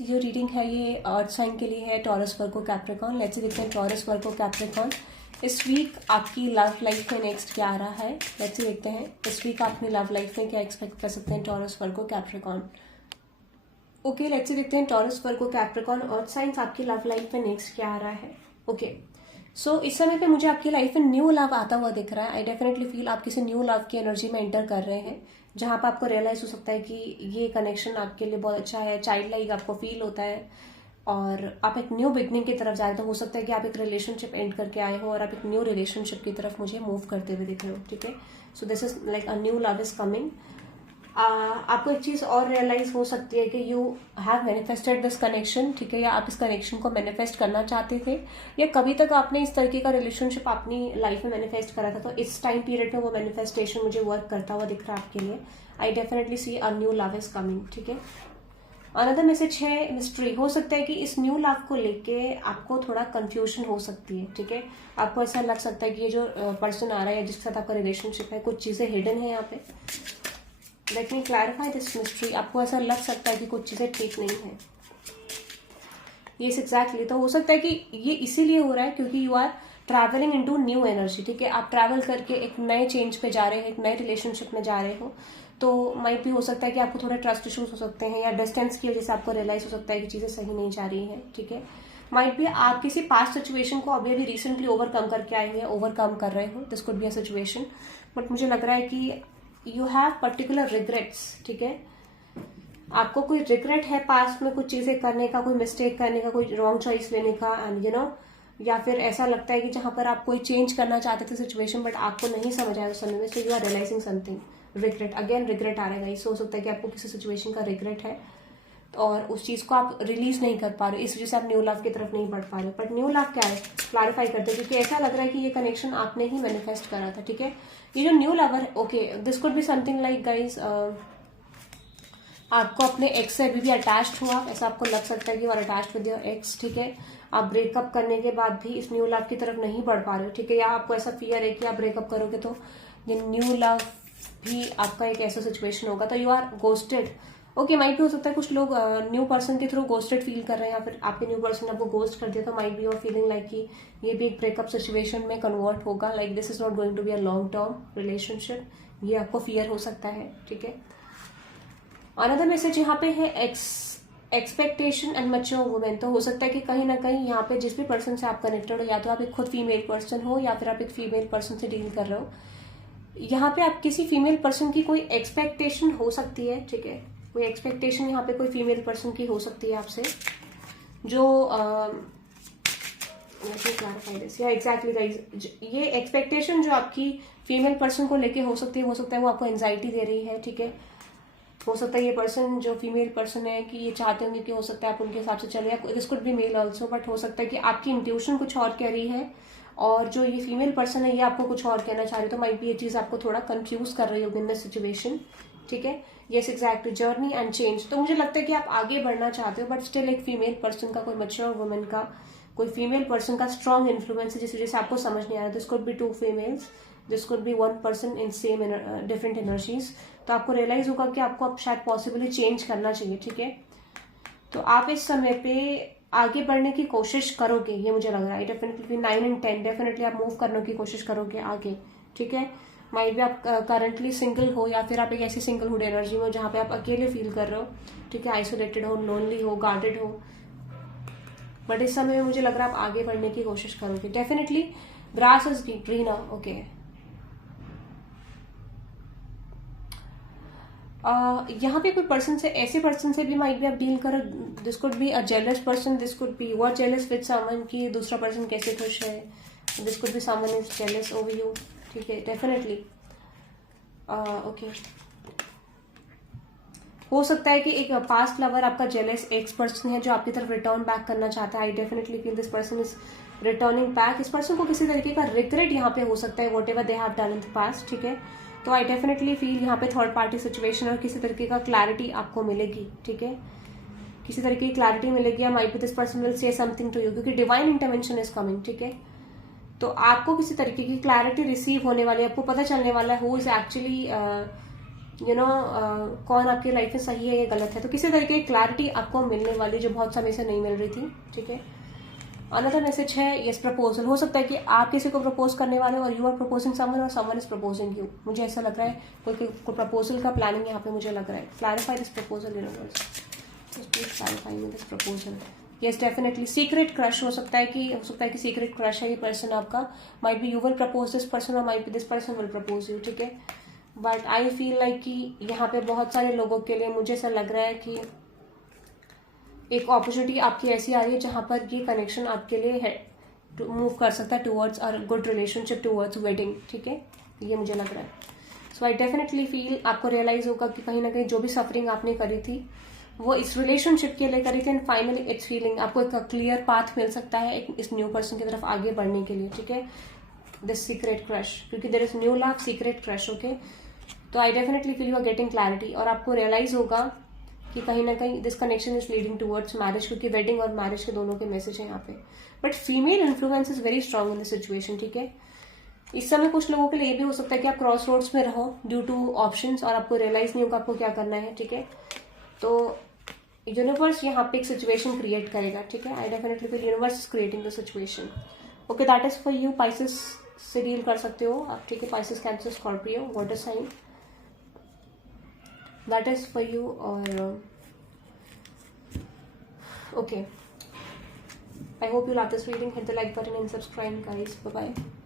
ये रीडिंग है, ये अर्थ साइन के लिए है, Taurus Virgo Capricorn. Let's say देखते हैं टॉरस वर्गो कैप्रिकॉर्न इस वीक आपकी लव लाइफ में नेक्स्ट क्या आ रहा है। लेट्स से देखते हैं इस वीक आप अपनी लव लाइफ में क्या एक्सपेक्ट कर सकते हैं Taurus Virgo Capricorn. Okay, let's say देखते हैं Taurus Virgo Capricorn earth science आपकी लव लाइफ में नेक्स्ट क्या आ रहा है। ओके, सो इस समय पे मुझे आपकी लाइफ में न्यू लव आता हुआ दिख रहा है। आई डेफिनेटली फील आप किसी न्यू लव की एनर्जी में एंटर कर रहे हैं, जहां पर आपको रियलाइज हो सकता है कि ये कनेक्शन आपके लिए बहुत अच्छा है, चाइल्ड लाइक आपको फील होता है और आप एक न्यू बिगनिंग की तरफ जाए। तो हो सकता है कि आप एक रिलेशनशिप एंड करके आए हो और आप एक न्यू रिलेशनशिप की तरफ मुझे मूव करते हुए दिख रहे हो। ठीक है, so this is like a new love is coming. आपको एक चीज और रियलाइज हो सकती है कि you have manifested this connection. ठीक है, या आप इस कनेक्शन को मैनिफेस्ट करना चाहते थे, या कभी तक आपने इस तरीके का रिलेशनशिप अपनी लाइफ में मैनिफेस्ट करा था, तो इस टाइम पीरियड में वो मैनिफेस्टेशन मुझे वर्क करता हुआ दिख रहा है आपके लिए। I definitely see a new love is coming. ठीक है, अनदर मैसेज है मिस्ट्री। हो सकता है कि इस न्यू लव को लेके आपको थोड़ा कंफ्यूजन हो सकती है। ठीक है, आपको ऐसा लग सकता है कि ये जो पर्सन आ रहा है जिसके साथ आपका रिलेशनशिप है, कुछ चीजें हिडन है यहाँ पे। Let me clarify this mystery. आपको ऐसा लग सकता है कि कुछ चीजें ठीक नहीं है। यस एग्जैक्टली, तो हो सकता है कि ये इसीलिए हो रहा है क्योंकि you are travelling into new energy. ठीक है, आप ट्रैवल करके एक नए चेंज पे जा रहे हैं, एक नए रिलेशनशिप में जा रहे हो। तो माइट भी हो सकता है कि आपको थोड़े ट्रस्ट इश्यूज हो सकते हैं, या डिस्टेंस की वजह से आपको रियलाइज हो सकता है कि चीजें सही नहीं जा रही हैं। ठीक है, माइट भी आप किसी पास्ट सिचुएशन को अभी अभी रिसेंटली ओवरकम करके आए हैं, ओवरकम कर रहे हो। This could be a situation, but मुझे लग रहा है कि यू हैव पर्टिकुलर रिग्रेट्स। ठीक है, आपको कोई रिग्रेट है पास्ट में कुछ चीजें करने का, कोई मिस्टेक करने का, कोई रॉन्ग चॉइस लेने का, एंड यू नो, या फिर ऐसा लगता है कि जहां पर आप कोई चेंज करना चाहते थे सिचुएशन बट आपको नहीं समझ आया उस समय में, so you are realising something. Regret, again regret आ रहेगा। इससे हो सकता है कि आपको किसी सिचुएशन का रिग्रेट है और उस चीज को आप रिलीज नहीं कर पा रहे, इस वजह से आप न्यू लव की तरफ नहीं बढ़ पा रहे। बट न्यू लव क्या है, क्लैरिफाई करते हैं, क्योंकि ऐसा लग रहा है कि ये कनेक्शन आपने ही मैनिफेस्ट करा था। ठीक है, ये जो न्यू लवर है, okay, this could be something like guys, आपको अपने एक्स से अभी भी अटैच्ड हो आप, ऐसा आपको लग सकता है कि you are attached with your ex. ठीक है, आप ब्रेकअप करने के बाद भी इस न्यू लव की तरफ नहीं बढ़ पा रहे हो। ठीक है, या आपको ऐसा फियर है कि आप ब्रेकअप करोगे तो ये न्यू लव भी आपका एक ऐसा सिचुएशन होगा, तो you are ghosted. Okay, might भी हो सकता है कुछ लोग न्यू पर्सन के थ्रू गोस्टेड फील कर रहे हैं, या फिर आपके न्यू पर्सन ने आपको गोस्ट कर दिया, तो might be your feeling like कि ये भी एक ब्रेकअप सिचुएशन में कन्वर्ट होगा। Like this is not going to be a long term relationship, ये आपको फियर हो सकता है। ठीक है, अनदर मैसेज यहाँ पे है एक्सपेक्टेशन एंड मैच्योर वुमेन। तो हो सकता है कि कहीं ना कहीं यहाँ पे जिस भी पर्सन से आप कनेक्टेड हो, या तो आप एक खुद फीमेल पर्सन हो या फिर आप एक फीमेल पर्सन से डील कर रहे हो, यहाँ पे आप किसी फीमेल पर्सन की कोई एक्सपेक्टेशन हो सकती है। ठीक है, कोई एक्सपेक्टेशन यहाँ पे कोई फीमेल पर्सन की हो सकती है आपसे, जो क्लैरिफाई दिस, या एग्जैक्टली गाइस, ये एक्सपेक्टेशन जो आपकी फीमेल पर्सन को लेके हो सकती है, हो सकता है वो आपको एंजाइटी दे रही है। ठीक है, हो सकता है ये पर्सन जो फीमेल पर्सन है कि ये चाहते होंगे कि हो सकता है आप उनके हिसाब से चले, this could be male also, but हो सकता है कि आपकी इंट्यूशन कुछ और कह रही है और जो ये फीमेल पर्सन है ये आपको कुछ और कहना चाह रही है। तो माइट भी ये चीज आपको थोड़ा कंफ्यूज कर रही होगी इन दिस सिचुएशन। ठीक है, yes exactly, journey and change. तो मुझे लगता है कि आप आगे बढ़ना चाहते हो, बट स्टिल एक फीमेल पर्सन का, कोई मैच्योर वुमेन का, कोई फीमेल पर्सन का स्ट्रॉन्ग इन्फ्लुएंस है जिस वजह से आपको समझ नहीं आ रहा। This could B 2 females, this could B 1 person in same different energies. तो आपको रियलाइज होगा कि आपको अब शायद पॉसिबली चेंज करना चाहिए। ठीक है, तो आप इस समय पे आगे बढ़ने की कोशिश करोगे, ये मुझे लग रहा है। डेफिनेटली 9 एंड 10 डेफिनेटली आप मूव करने की कोशिश करोगे आगे। ठीक है, माइट भी आप करंटली सिंगल हो, या फिर आप एक ऐसी सिंगलहुड एनर्जी में हो जहां पे आप अकेले फील कर रहे हो। ठीक है, आइसोलेटेड हो, लोनली हो, गार्डेड हो, बट इस समय में मुझे लग रहा है आप आगे बढ़ने की कोशिश करोगे। Definitely grass is greener. Okay, यहाँ पे कोई पर्सन से, ऐसे पर्सन से भी माइट भी आप डील करो। This could be a jealous person, this could be you are jealous with someone कि दूसरा पर्सन कैसे खुश है। This could be someone is jealous over you. ठीक है, डेफिनेटली ओके, हो सकता है कि एक पास्ट लवर आपका जेलस एक्स पर्सन है जो आपकी तरफ रिटर्न बैक करना चाहता है। I definitely feel this person is returning back. इस पर्सन को किसी तरीके का रिग्रेट यहाँ पे हो सकता है, what ever they have done in the past. ठीक है, तो आई डेफिनेटली फील यहाँ पे थर्ड पार्टी सिचुएशन और किसी तरीके का क्लैरिटी आपको मिलेगी। ठीक है, किसी तरीके की क्लैरिटी मिलेगी, या might be this person will say something to you, क्योंकि डिवाइन इंटरवेंशन इज कमिंग। ठीक है, तो आपको किसी तरीके की क्लैरिटी रिसीव होने वाली है, आपको पता चलने वाला है हु इज एक्चुअली कौन आपकी लाइफ में सही है या गलत है। तो किसी तरीके की क्लैरिटी आपको मिलने वाली जो बहुत समय से नहीं मिल रही थी, ठीक है। अनदर मैसेज है यस प्रपोजल। हो सकता है कि आप किसी को प्रपोज करने वाले हो और यू आर प्रपोजिंग समवन और समवन इज प्रपोजिंग यू। मुझे ऐसा लग रहा है कोई प्रपोजल का प्लानिंग यहाँ पे मुझे लग रहा है। Clarify this proposal universe, clarify this proposal. Yes definitely secret crush हो सकता है कि सीक्रेट क्रश है ये पर्सन आपका। Might be you will propose this person और might be this person will propose you, ठीक है। बट आई फील लाइक कि यहाँ पे बहुत सारे लोगों के लिए मुझे ऐसा लग रहा है कि एक अपॉर्चुनिटी आपकी ऐसी आ रही है जहां पर ये कनेक्शन आपके लिए है मूव कर सकता है टूवर्ड्स और गुड रिलेशनशिप टूवर्ड्स वेडिंग, ठीक है। ये मुझे लग रहा है। सो आई डेफिनेटली फील आपको रियलाइज होगा कि कहीं ना कहीं जो भी सफरिंग आपने करी थी वो इस रिलेशनशिप के लिए करी थी एंड फाइनली इट्स फीलिंग आपको एक क्लियर पाथ मिल सकता है इस न्यू पर्सन की तरफ आगे बढ़ने के लिए, ठीक है। दिस सीक्रेट क्रश, क्योंकि there is new love secret crush, okay. तो I definitely feel you are getting clarity और आपको रियलाइज होगा कि कहीं ना कहीं this connection is leading towards marriage, क्योंकि वेडिंग और मैरिज के दोनों के मैसेज है यहाँ पे। But female influence is very strong in this situation, ठीक है। इस समय कुछ लोगों के लिए ये भी हो सकता है कि आप क्रॉस रोड्स में रहो ड्यू टू ऑप्शंस और आपको रियलाइज नहीं होगा आपको क्या करना है, ठीक है। तो यूनिवर्स यहाँ पे एक सिचुएशन क्रिएट करेगा, ठीक है। I definitely feel universe is creating the situation, okay. That is for you. Pisces से डील कर सकते हो आप, ठीक है। Pisces, Cancer, Scorpio, water sign, that is for you or okay. I hope you love this reading. Hit the like button and subscribe guys. Bye bye.